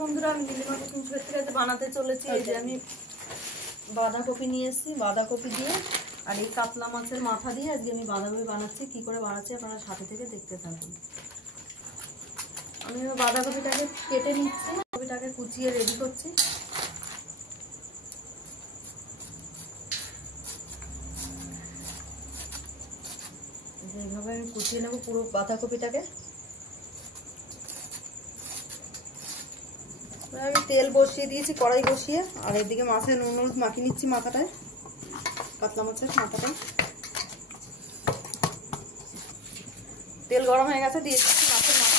বন্ধুরা আমি Nilima cooking show থেকে বানাতে চলেছি। এই যে আমি বাঁধাকপি নিয়ে এসেছি, বাঁধাকপি দিয়ে আর এই কাতলা মাছের মাথা দিয়ে আজকে আমি বাঁধাকপি বানাচ্ছি। কি করে বানাচ্ছি আপনারা সাথে থেকে দেখতে থাকুন। আমি বাঁধাকপিটাকে কেটে নিচ্ছি, বাঁধাকপিটাকে কুচিয়ে রেডি করছি। এইভাবে আমি কুচিয়ে নেব পুরো বাঁধাকপিটাকে। আমি তেল বসিয়ে দিয়েছি, কড়াই বসিয়ে, আর এদিকে মাছে নুন হলুদ মাখিয়ে নিচ্ছি মাথাটায়, কাতলা মাছের মাথাটায়। তেল গরম হয়ে গেছে, দিয়ে দিচ্ছি মাছের মাথা।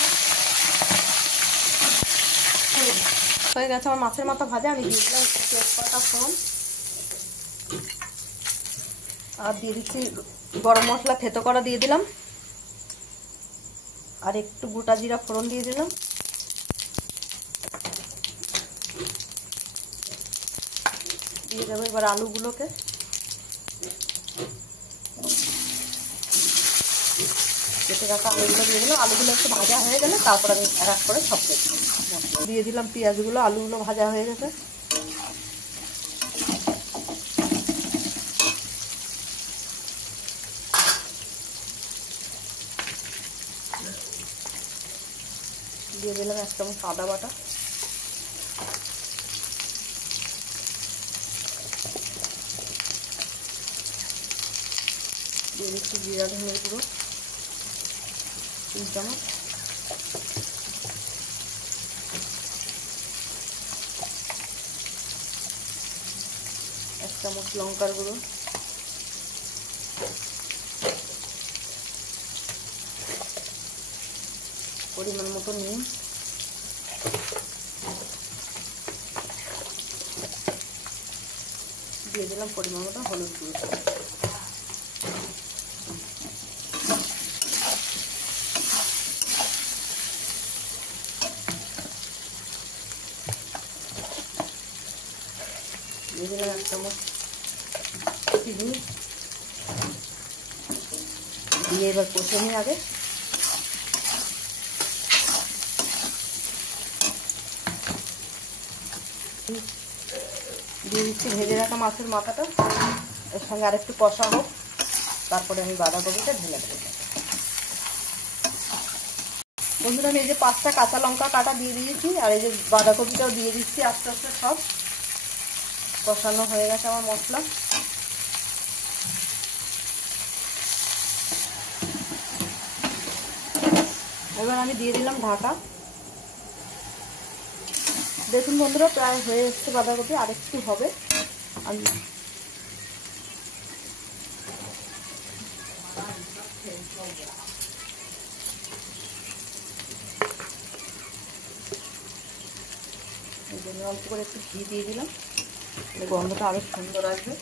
হয়ে গেছে আমার মাছের মাথা ভাজা। আমি দিয়ে দিলাম তেজপাতা ফোড়ন, আর দিয়ে দিচ্ছি গরম মশলা থেতো করা দিয়ে দিলাম, আর একটু গোটা জিরা ফোড়ন দিয়ে দিলাম। দিয়ে দেবো এবার আলুগুলোকে। কেটে রাখা আলুগুলো দিয়ে দিলাম। আলুগুলো একটু ভাজা হয়ে গেলে তারপর আমি এক এক করে সব দিয়ে দিলাম পেঁয়াজগুলো। আলুগুলো ভাজা হয়ে গেছে। দিয়ে দিলাম এক চামচ আদা বাটা, দিয়ে দিচ্ছি জিরা ধনের গুঁড়ো 3 চামচ, এক চামচ লঙ্কার গুঁড়ো, পরিমাণ মতো নুন, দিয়ে দিলাম পরিমাণ মতো হলুদ গুঁড়ো। দিয়ে দিলাম এক চামচ চিনি, দিয়ে এবার কষে নিই আগে। দিয়ে দিচ্ছি ভেজে রাখা মাছের মাথাটা, এর সঙ্গে আরেকটু কষা হোক, তারপরে আমি বাঁধাকপিটা ঢেলে দেবো। বন্ধুরা আমি এই যে 5টা কাঁচা লঙ্কা কাটা দিয়ে দিয়েছি, আর এই যে বাঁধাকপিটাও দিয়ে দিচ্ছি। আস্তে আস্তে সব কষানো হয়ে গেছে আমার মশলা। এবার আমি দিয়ে দিলাম ঢাকা। দেখুন বন্ধুরা প্রায় হয়ে এসছে বাঁধাকপি, আর একটু হবে। আমি অল্প করে একটু ঘি দিয়ে দিলাম, গন্ধটা আরো সুন্দর আসবে।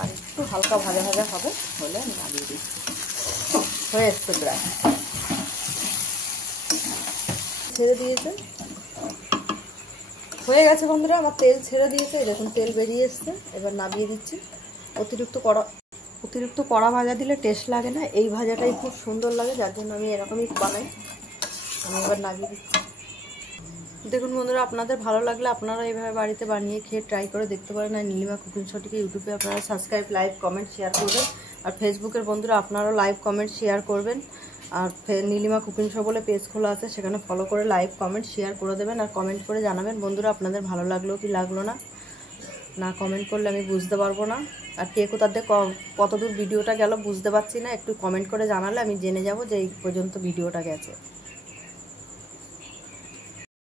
আর একটু হালকা ভাজা ভাজা হবে, হলে আমি নামিয়ে দিচ্ছি। হয়ে এসছে প্রায়, ছেড়ে দিয়েছে, হয়ে গেছে বন্ধুরা। আমার তেল ছেড়ে দিয়েছে, দেখুন তেল বেরিয়ে এসছে। এবার নামিয়ে দিচ্ছি। অতিরিক্ত কড়া ভাজা দিলে টেস্ট লাগে না, এই ভাজাটাই খুব সুন্দর লাগে, যার জন্য আমি এরকমই বানাই। আমি এবার নামিয়ে দিচ্ছি। দেখুন বন্ধুরা আপনাদের ভালো লাগলে আপনারা এইভাবে বাড়িতে বানিয়ে খেয়ে ট্রাই করে দেখতে পারেন। আর নীলিমা কুকিং শোটিকে ইউটিউবে আপনারা সাবস্ক্রাইব, লাইক, কমেন্ট, শেয়ার করবেন। আর ফেসবুকের বন্ধুরা আপনারাও লাইভ কমেন্ট শেয়ার করবেন। আর নীলিমা কুকিং শো বলে পেজ খোলা আছে, সেখানে ফলো করে লাইভ কমেন্ট শেয়ার করে দেবেন। আর কমেন্ট করে জানাবেন বন্ধুরা আপনাদের ভালো লাগলো কি লাগলো না। না কমেন্ট করলে আমি বুঝতে পারবো না। আর কে কোথাদের কতদূর ভিডিওটা গেল বুঝতে পারছি না, একটু কমেন্ট করে জানালে আমি জেনে যাব যে এই পর্যন্ত ভিডিওটা গেছে।